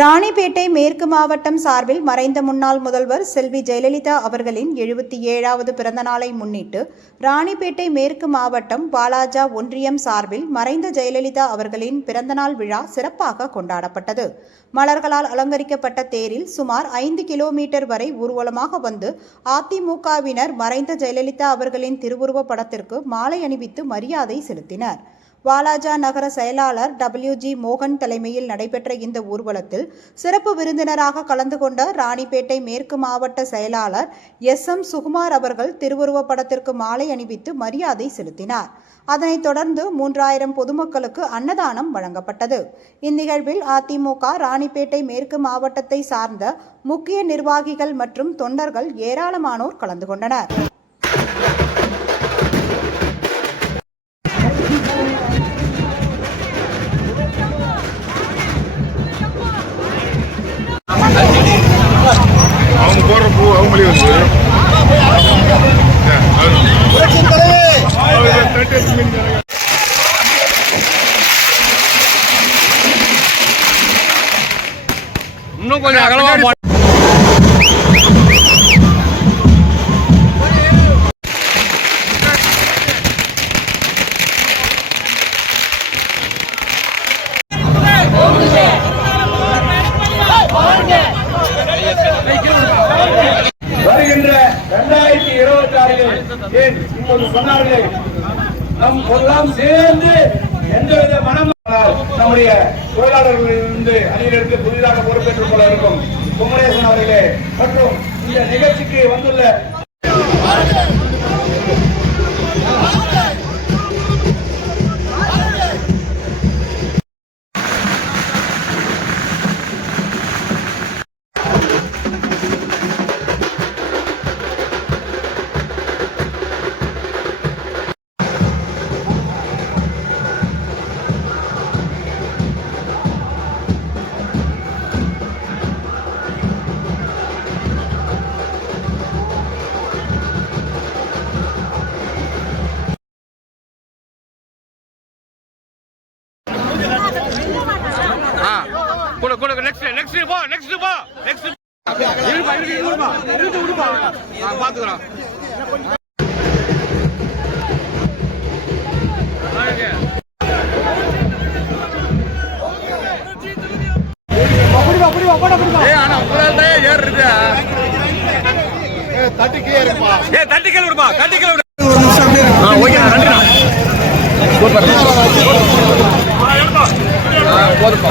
ராணிப்பேட்டை மேற்கு மாவட்டம் சார்பில் மறைந்த முன்னாள் முதல்வர் செல்வி ஜெயலலிதா அவர்களின் 77வது பிறந்த நாளை முன்னிட்டு ராணிப்பேட்டை மேற்கு மாவட்டம் வாலாஜா ஒன்றியம் சார்பில் மறைந்த ஜெயலலிதா அவர்களின் பிறந்தநாள் விழா சிறப்பாக கொண்டாடப்பட்டது. மலர்களால் அலங்கரிக்கப்பட்ட தேரில் சுமார் 5 கிலோமீட்டர் வரை ஊர்வலமாக வந்து அதிமுகவினர் மறைந்த ஜெயலலிதா அவர்களின் திருவுருவப் படத்திற்கு மாலை அணிவித்து மரியாதை செலுத்தினர். வாலாஜா நகர செயலாளர் WG மோகன் தலைமையில் நடைபெற்ற இந்த ஊர்வலத்தில் சிறப்பு விருந்தினராக கலந்து கொண்ட ராணிப்பேட்டை மேற்கு மாவட்ட செயலாளர் SM சுகுமார் அவர்கள் திருவுருவப் படத்திற்கு மாலை அணிவித்து மரியாதை செலுத்தினார். அதனைத் தொடர்ந்து 3000 பொதுமக்களுக்கு அன்னதானம் வழங்கப்பட்டது. இந்நிகழ்வில் அதிமுக ராணிப்பேட்டை மேற்கு மாவட்டத்தை சார்ந்த முக்கிய நிர்வாகிகள் மற்றும் தொண்டர்கள் ஏராளமானோர் கலந்து கொண்டனர். அவங்க போடுற பூ அவங்களே வந்து இன்னும் கொஞ்சம் அகலமா வருகின்ற 2026 இப்போது சொன்னார்களே, நம் எல்லாம் சேர்ந்து எந்தவித மனம் நம்முடைய தொழிலாளர்களிலிருந்து அணியிலிருந்து புதிதாக பொறுப்பேற்றுக் கொள்ள இருக்கும் குமரேசன் அவர்களே மற்றும் இந்த நிகழ்ச்சிக்கு வந்துள்ள பாத்துக்கிறோம். போதுப்பா.